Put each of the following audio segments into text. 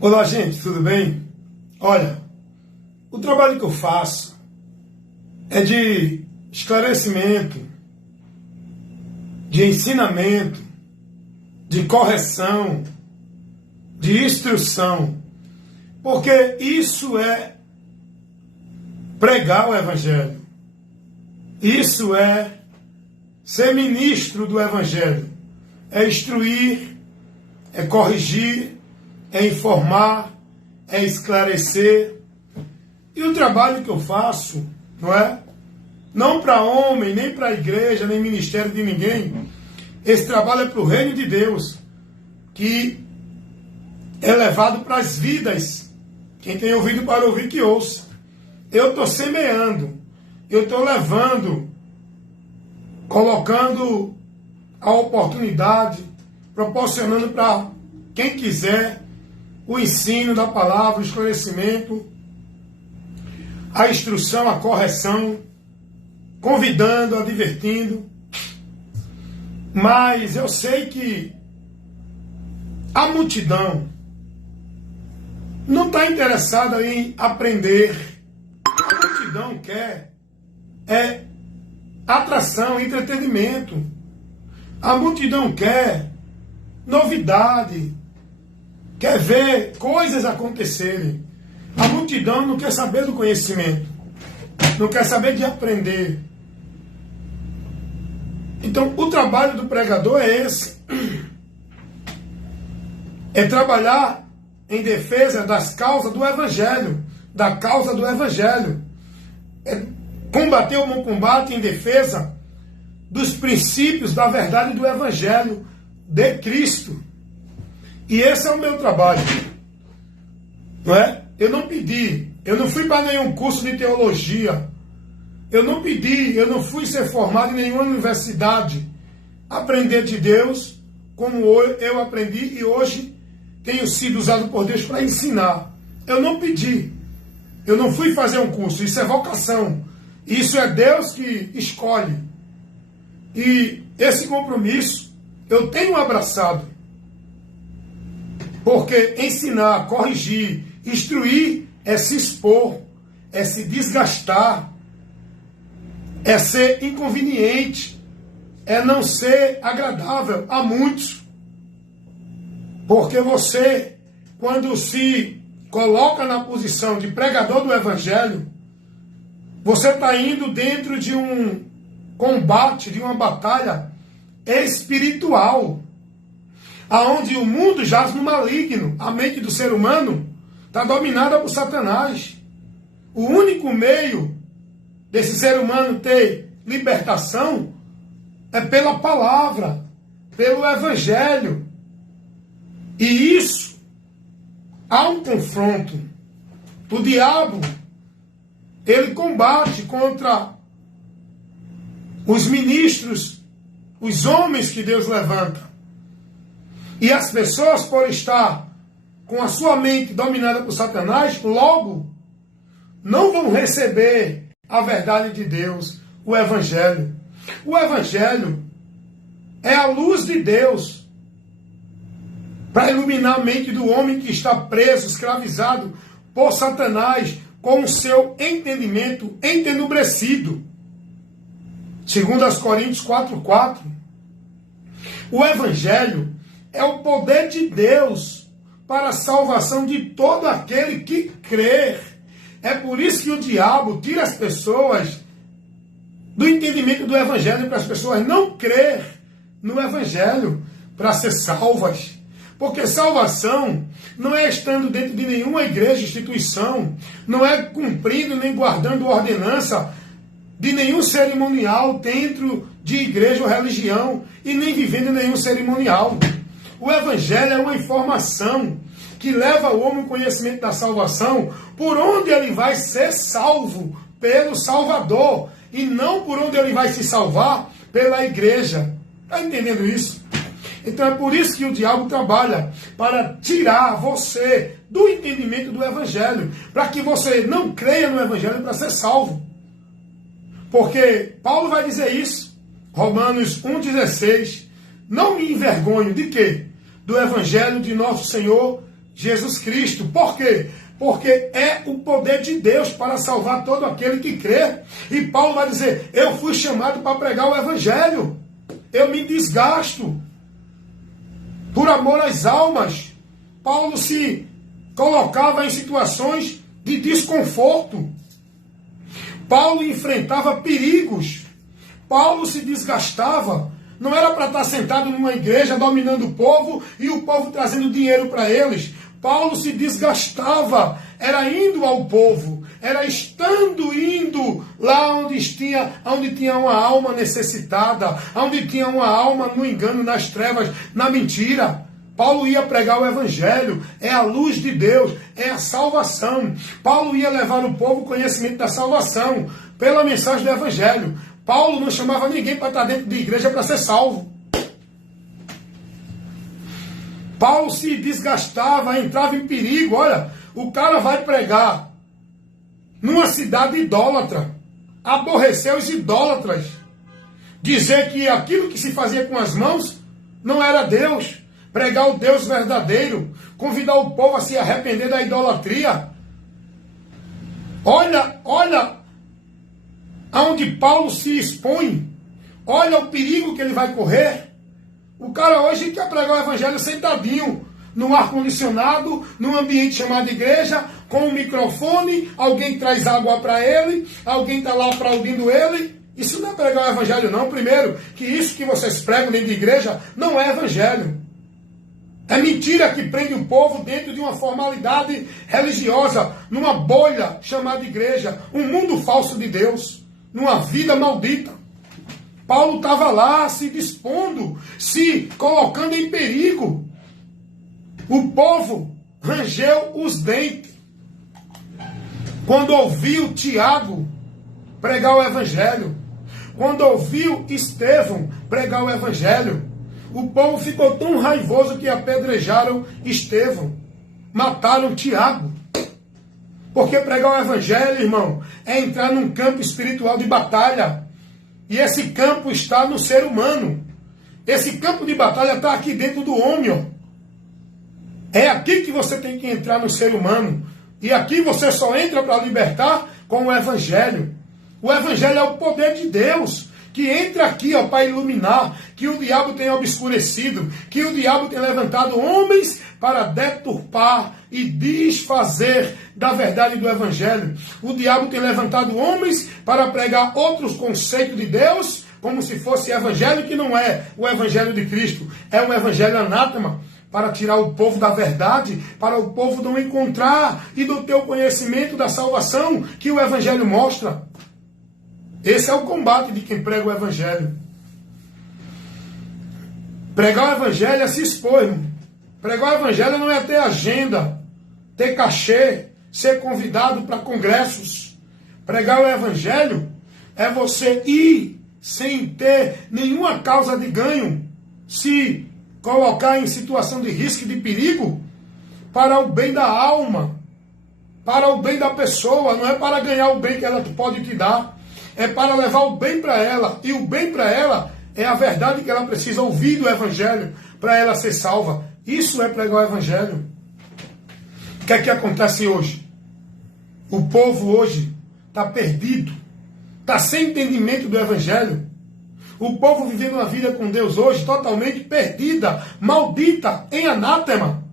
Olá, gente, tudo bem? Olha, o trabalho que eu faço é de esclarecimento, de ensinamento, de correção, de instrução, porque isso é pregar o Evangelho, isso é ser ministro do Evangelho, é instruir, é corrigir, é informar, é esclarecer. E o trabalho que eu faço, não é? Não para homem, nem para a igreja, nem ministério de ninguém. Esse trabalho é para o reino de Deus, que é levado para as vidas. Quem tem ouvido para ouvir, que ouça. Eu estou semeando, eu estou levando, colocando a oportunidade, proporcionando para quem quiser o ensino da palavra, o esclarecimento, a instrução, a correção, convidando, advertindo. Mas eu sei que a multidão não está interessada em aprender. A multidão quer atração, entretenimento. A multidão quer novidade, quer ver coisas acontecerem. A multidão não quer saber do conhecimento, não quer saber de aprender. Então, o trabalho do pregador é esse. É trabalhar em defesa das causas do Evangelho, da causa do Evangelho. É combater o bom combate em defesa dos princípios da verdade do Evangelho de Cristo. E esse é o meu trabalho. Não é? Eu não pedi, eu não fui para nenhum curso de teologia. Eu não pedi, eu não fui ser formado em nenhuma universidade. Aprender de Deus como eu aprendi e hoje tenho sido usado por Deus para ensinar. Eu não pedi. Eu não fui fazer um curso. Isso é vocação. Isso é Deus que escolhe. E esse compromisso eu tenho abraçado. Porque ensinar, corrigir, instruir é se expor, é se desgastar, é ser inconveniente, é não ser agradável a muitos. Porque você, quando se coloca na posição de pregador do Evangelho, você está indo dentro de um combate, de uma batalha espiritual, aonde o mundo jaz no maligno. A mente do ser humano está dominada por Satanás. O único meio desse ser humano ter libertação é pela palavra, pelo Evangelho. E isso, há um confronto. O diabo, ele combate contra os ministros, os homens que Deus levanta. E as pessoas, por estar com a sua mente dominada por Satanás, logo não vão receber a verdade de Deus, o Evangelho. O Evangelho é a luz de Deus para iluminar a mente do homem que está preso, escravizado por Satanás, com o seu entendimento entenebrecido. Segundo as Coríntios 4:4, o Evangelho é o poder de Deus para a salvação de todo aquele que crer. É por isso que o diabo tira as pessoas do entendimento do Evangelho, para as pessoas não crer no Evangelho, para ser salvas. Porque salvação não é estando dentro de nenhuma igreja, instituição, não é cumprindo nem guardando ordenança de nenhum cerimonial dentro de igreja ou religião, e nem vivendo nenhum cerimonial. O Evangelho é uma informação que leva o homem ao conhecimento da salvação, por onde ele vai ser salvo pelo Salvador, e não por onde ele vai se salvar pela igreja. Está entendendo isso? Então é por isso que o diabo trabalha, para tirar você do entendimento do Evangelho, para que você não creia no Evangelho para ser salvo. Porque Paulo vai dizer isso, Romanos 1,16, não me envergonho de quê? Do Evangelho de nosso Senhor Jesus Cristo. Por quê? Porque é o poder de Deus para salvar todo aquele que crê. E Paulo vai dizer, eu fui chamado para pregar o Evangelho. Eu me desgasto por amor às almas. Paulo se colocava em situações de desconforto. Paulo enfrentava perigos. Paulo se desgastava. Não era para estar sentado numa igreja dominando o povo e o povo trazendo dinheiro para eles. Paulo se desgastava, era indo ao povo, era indo lá onde tinha uma alma necessitada, onde tinha uma alma no engano, nas trevas, na mentira. Paulo ia pregar o Evangelho, é a luz de Deus, é a salvação. Paulo ia levar o povo o conhecimento da salvação, pela mensagem do Evangelho. Paulo não chamava ninguém para estar dentro de igreja para ser salvo. Paulo se desgastava, entrava em perigo. Olha, o cara vai pregar numa cidade idólatra, aborrecer os idólatras, dizer que aquilo que se fazia com as mãos não era Deus, pregar o Deus verdadeiro, convidar o povo a se arrepender da idolatria. Olha aonde Paulo se expõe, olha o perigo que ele vai correr. O cara hoje quer pregar o Evangelho sentadinho, num ar-condicionado, num ambiente chamado igreja, com um microfone, alguém traz água para ele, alguém está lá aplaudindo ele. Isso não é pregar o Evangelho não. Primeiro, que isso que vocês pregam dentro de igreja não é Evangelho. É mentira que prende o povo dentro de uma formalidade religiosa, numa bolha chamada igreja, um mundo falso de Deus, numa vida maldita. Paulo estava lá se dispondo, se colocando em perigo. O povo rangeu os dentes quando ouviu Tiago pregar o Evangelho, quando ouviu Estevão pregar o Evangelho. O povo ficou tão raivoso que apedrejaram Estevão, mataram Tiago. Porque pregar o Evangelho, irmão, é entrar num campo espiritual de batalha. E esse campo está no ser humano. Esse campo de batalha está aqui dentro do homem. Ó. É aqui que você tem que entrar no ser humano. E aqui você só entra para libertar com o Evangelho. O Evangelho é o poder de Deus, que entra aqui para iluminar, que o diabo tem obscurecido, que o diabo tem levantado homens para deturpar e desfazer da verdade do Evangelho. O diabo tem levantado homens para pregar outros conceitos de Deus, como se fosse Evangelho, que não é o Evangelho de Cristo. É um Evangelho anátema, para tirar o povo da verdade, para o povo não encontrar e do teu conhecimento da salvação que o Evangelho mostra. Esse é o combate de quem prega o Evangelho. Pregar o Evangelho é se expor, irmão. Pregar o Evangelho não é ter agenda, ter cachê, ser convidado para congressos. Pregar o Evangelho é você ir sem ter nenhuma causa de ganho, se colocar em situação de risco e de perigo para o bem da alma, para o bem da pessoa. Não é para ganhar o bem que ela pode te dar, é para levar o bem para ela. E o bem para ela é a verdade que ela precisa ouvir do Evangelho para ela ser salva. Isso é pregar o Evangelho. O que é que acontece hoje? O povo hoje está perdido, está sem entendimento do Evangelho. O povo vivendo uma vida com Deus hoje totalmente perdida, maldita, em anátema.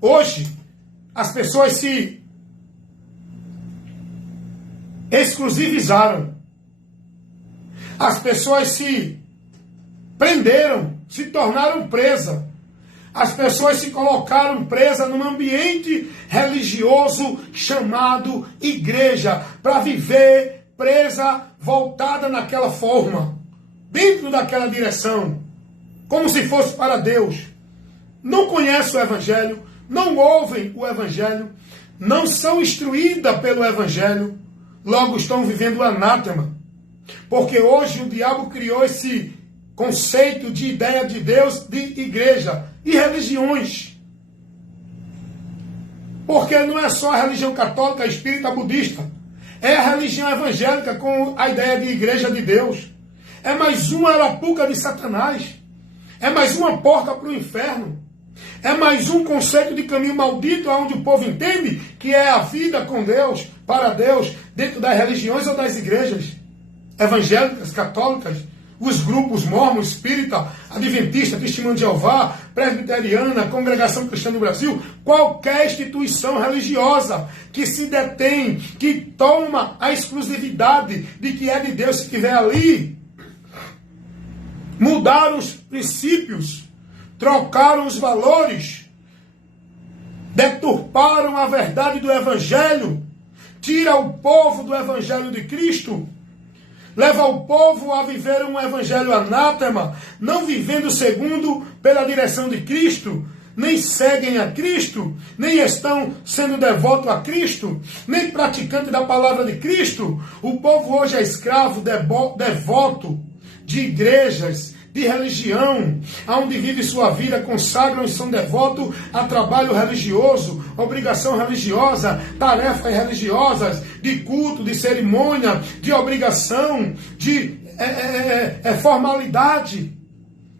Hoje, as pessoas se exclusivizaram. As pessoas se prenderam, se tornaram presas. As pessoas se colocaram presas num ambiente religioso chamado igreja, para viver presa, voltada naquela forma, dentro daquela direção, como se fosse para Deus. Não conhecem o Evangelho, não ouvem o Evangelho, não são instruídas pelo Evangelho, logo estão vivendo o anátema. Porque hoje o diabo criou esse conceito de ideia de Deus, de igreja e religiões. Porque não é só a religião católica, espírita, budista. É a religião evangélica com a ideia de igreja de Deus. É mais uma arapuca de Satanás. É mais uma porta para o inferno. É mais um conceito de caminho maldito, onde o povo entende que é a vida com Deus, para Deus, dentro das religiões ou das igrejas evangélicas, católicas, os grupos mormon, espírita, adventista, testemunho de Jeová, presbiteriana, congregação cristã do Brasil, qualquer instituição religiosa que se detém, que toma a exclusividade de que é de Deus se estiver ali, mudaram os princípios, trocaram os valores, deturparam a verdade do Evangelho, tira o povo do Evangelho de Cristo, leva o povo a viver um Evangelho anátema, não vivendo segundo pela direção de Cristo, nem seguem a Cristo, nem estão sendo devotos a Cristo, nem praticantes da palavra de Cristo. O povo hoje é escravo, devoto de igrejas, de religião, onde vive sua vida, consagram e são devotos a trabalho religioso, obrigação religiosa, tarefas religiosas, de culto, de cerimônia, de obrigação, de formalidade.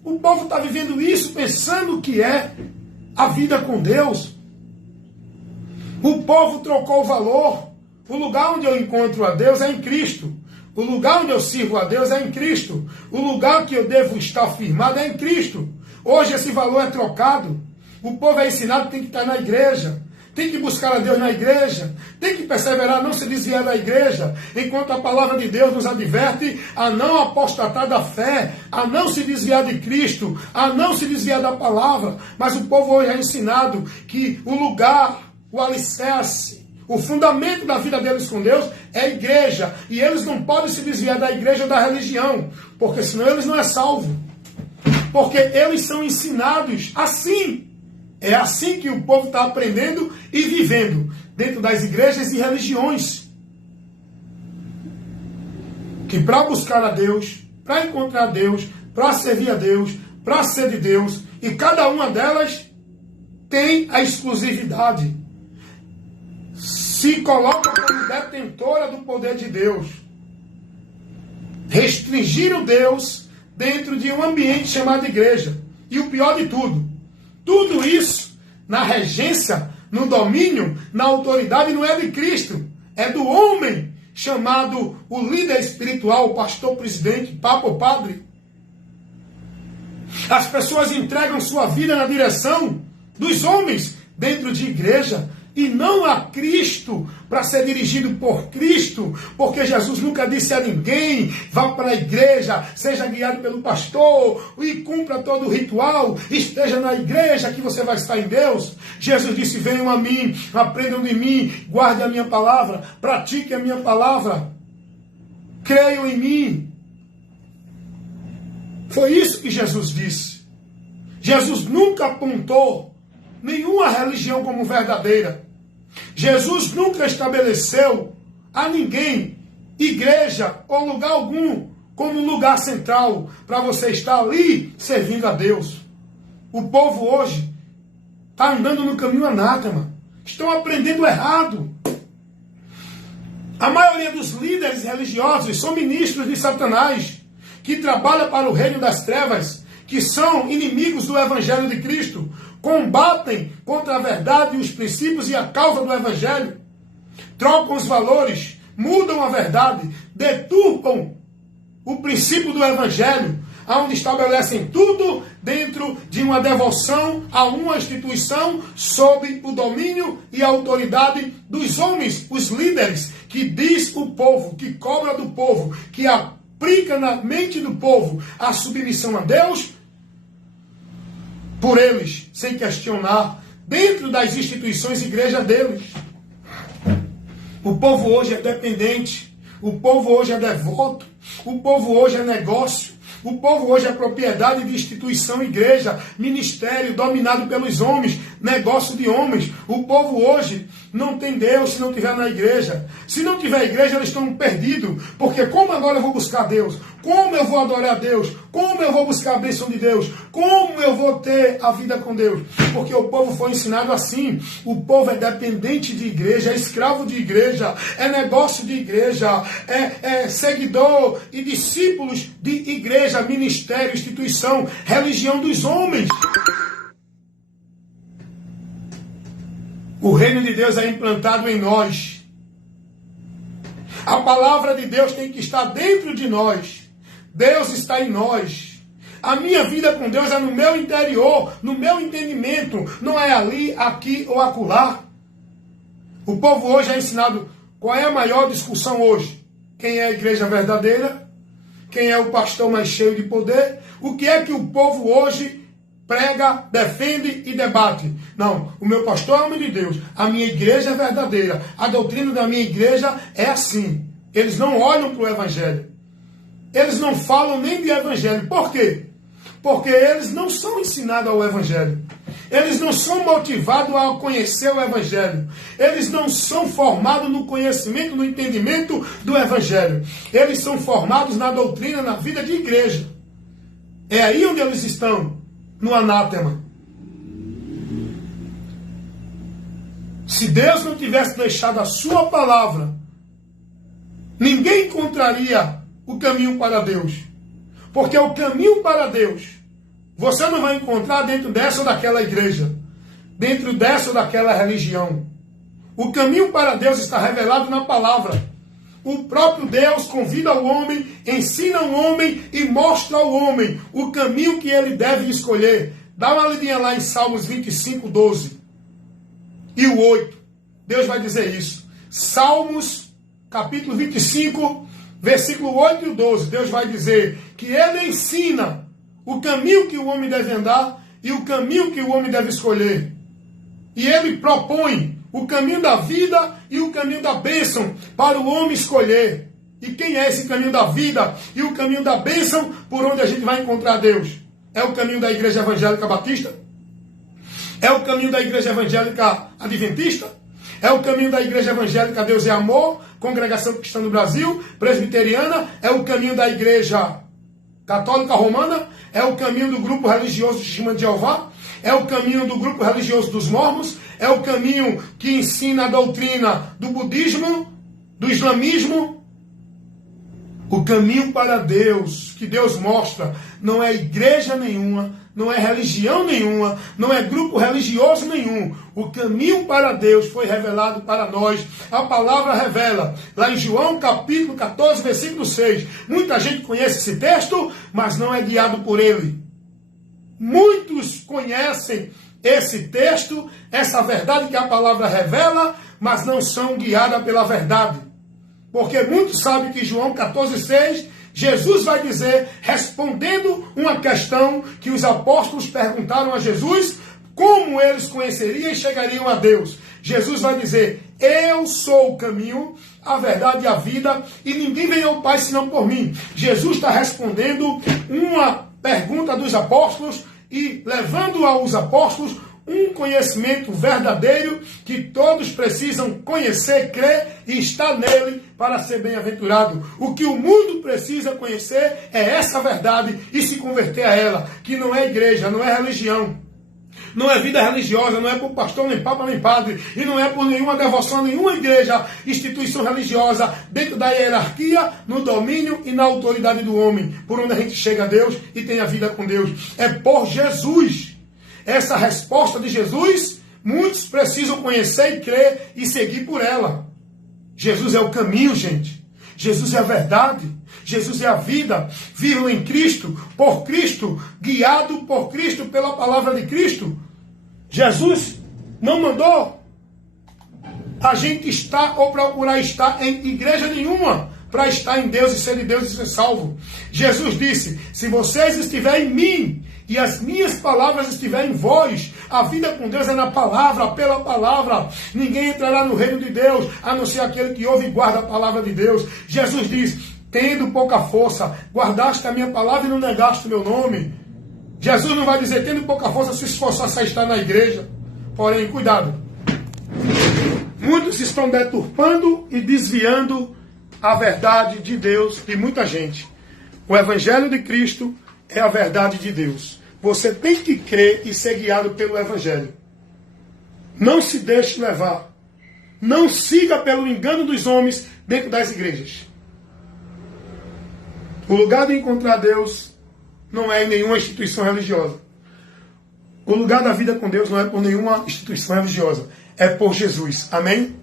O povo está vivendo isso pensando que é a vida com Deus. O povo trocou o valor. O lugar onde eu encontro a Deus é em Cristo. O lugar onde eu sirvo a Deus é em Cristo. O lugar que eu devo estar firmado é em Cristo. Hoje esse valor é trocado. O povo é ensinado que tem que estar na igreja. Tem que buscar a Deus na igreja. Tem que perseverar, não se desviar da igreja. Enquanto a palavra de Deus nos adverte a não apostatar da fé, a não se desviar de Cristo, a não se desviar da palavra. Mas o povo hoje é ensinado que o lugar, o alicerce, o fundamento da vida deles com Deus é a igreja. E eles não podem se desviar da igreja ou da religião, porque senão eles não é salvo. Porque eles são ensinados assim. É assim que o povo está aprendendo e vivendo dentro das igrejas e religiões. Que para buscar a Deus, para encontrar a Deus, para servir a Deus, para ser de Deus, e cada uma delas tem a exclusividade. Se coloca como detentora do poder de Deus. Restringiram Deus dentro de um ambiente chamado igreja. E o pior de tudo isso na regência, no domínio, na autoridade não é de Cristo, é do homem chamado o líder espiritual, o pastor, presidente, papa ou padre. As pessoas entregam sua vida na direção dos homens dentro de igreja e não a Cristo, para ser dirigido por Cristo, porque Jesus nunca disse a ninguém: vá para a igreja, seja guiado pelo pastor e cumpra todo o ritual, esteja na igreja que você vai estar em Deus. Jesus disse: venham a mim, aprendam de mim, guardem a minha palavra, pratiquem a minha palavra, creiam em mim. Foi isso que Jesus disse. Jesus nunca apontou nenhuma religião como verdadeira. Jesus nunca estabeleceu a ninguém igreja ou lugar algum como lugar central para você estar ali servindo a Deus. O povo hoje está andando no caminho anátema. Estão aprendendo errado. A maioria dos líderes religiosos são ministros de Satanás, que trabalham para o reino das trevas, que são inimigos do Evangelho de Cristo, combatem contra a verdade e os princípios e a causa do Evangelho, trocam os valores, mudam a verdade, deturpam o princípio do Evangelho, onde estabelecem tudo dentro de uma devoção a uma instituição sob o domínio e a autoridade dos homens, os líderes, que diz o povo, que cobra do povo, que aplica na mente do povo a submissão a Deus, por eles, sem questionar, dentro das instituições e igreja deles. O povo hoje é dependente, o povo hoje é devoto, o povo hoje é negócio, o povo hoje é propriedade de instituição, igreja, ministério, dominado pelos homens, negócio de homens. O povo hoje não tem Deus se não estiver na igreja. Se não tiver igreja, eles estão perdidos. Porque como agora eu vou buscar Deus? Como eu vou adorar Deus? Como eu vou buscar a bênção de Deus? Como eu vou ter a vida com Deus? Porque o povo foi ensinado assim. O povo é dependente de igreja, é escravo de igreja, é negócio de igreja, é seguidor e discípulos de igreja, ministério, instituição, religião dos homens. O reino de Deus é implantado em nós. A palavra de Deus tem que estar dentro de nós. Deus está em nós. A minha vida com Deus é no meu interior, no meu entendimento. Não é ali, aqui ou acolá. O povo hoje é ensinado qual é a maior discussão hoje. Quem é a igreja verdadeira? Quem é o pastor mais cheio de poder? O que é que o povo hoje prega, defende e debate? Não, o meu pastor é homem de Deus. A minha igreja é verdadeira. A doutrina da minha igreja é assim. Eles não olham para o evangelho. Eles não falam nem de evangelho. Por quê? Porque eles não são ensinados ao evangelho. Eles não são motivados a conhecer o evangelho. Eles não são formados no conhecimento, no entendimento do evangelho. Eles são formados na doutrina, na vida de igreja. É aí onde eles estão, no anátema. Se Deus não tivesse deixado a sua palavra, ninguém encontraria o caminho para Deus. Porque o caminho para Deus, você não vai encontrar dentro dessa ou daquela igreja, dentro dessa ou daquela religião. O caminho para Deus está revelado na palavra. O próprio Deus convida o homem, ensina o homem e mostra ao homem o caminho que ele deve escolher. Dá uma lidinha lá em Salmos 25, 12 e o 8. Deus vai dizer isso. Salmos, capítulo 25, versículo 8 e o 12. Deus vai dizer que ele ensina o caminho que o homem deve andar e o caminho que o homem deve escolher. E ele propõe o caminho da vida e o caminho da bênção para o homem escolher. E quem é esse caminho da vida e o caminho da bênção por onde a gente vai encontrar Deus? É o caminho da Igreja Evangélica Batista? É o caminho da Igreja Evangélica Adventista? É o caminho da Igreja Evangélica Deus é Amor, Congregação Cristã do Brasil, Presbiteriana? É o caminho da Igreja Católica Romana? É o caminho do grupo religioso Testemunho de Jeová? É o caminho do grupo religioso dos Mormons? É o caminho que ensina a doutrina do budismo, do islamismo? O caminho para Deus, que Deus mostra, não é igreja nenhuma, não é religião nenhuma, não é grupo religioso nenhum. O caminho para Deus foi revelado para nós. A palavra revela, lá em João capítulo 14, versículo 6. Muita gente conhece esse texto, mas não é guiado por ele. Muitos conhecem esse texto, essa verdade que a palavra revela, mas não são guiados pela verdade. Porque muitos sabem que João 14,6, Jesus vai dizer, respondendo uma questão que os apóstolos perguntaram a Jesus, como eles conheceriam e chegariam a Deus. Jesus vai dizer, eu sou o caminho, a verdade e a vida, e ninguém vem ao Pai senão por mim. Jesus está respondendo uma pergunta dos apóstolos e levando aos apóstolos um conhecimento verdadeiro que todos precisam conhecer, crer e estar nele para ser bem-aventurado. O que o mundo precisa conhecer é essa verdade e se converter a ela, que não é igreja, não é religião, não é vida religiosa, não é por pastor, nem papa, nem padre, e não é por nenhuma devoção, nenhuma igreja, instituição religiosa, dentro da hierarquia, no domínio e na autoridade do homem, por onde a gente chega a Deus e tem a vida com Deus. É por Jesus. Essa resposta de Jesus, muitos precisam conhecer e crer e seguir por ela. Jesus é o caminho, gente. Jesus é a verdade. Jesus é a vida. Vivam em Cristo, por Cristo, guiado por Cristo, pela palavra de Cristo. Jesus não mandou a gente estar ou procurar estar em igreja nenhuma para estar em Deus e ser de Deus e ser salvo. Jesus disse, se vocês estiverem em mim e as minhas palavras estiverem em vós, a vida com Deus é na palavra, pela palavra. Ninguém entrará no reino de Deus, a não ser aquele que ouve e guarda a palavra de Deus. Jesus diz, tendo pouca força, guardaste a minha palavra e não negaste o meu nome. Jesus não vai dizer, tendo pouca força, se esforçasse a estar na igreja. Porém, cuidado. Muitos estão deturpando e desviando a verdade de Deus de muita gente. O Evangelho de Cristo é a verdade de Deus. Você tem que crer e ser guiado pelo Evangelho. Não se deixe levar. Não siga pelo engano dos homens dentro das igrejas. O lugar de encontrar Deus não é em nenhuma instituição religiosa. O lugar da vida com Deus não é por nenhuma instituição religiosa, é por Jesus. Amém?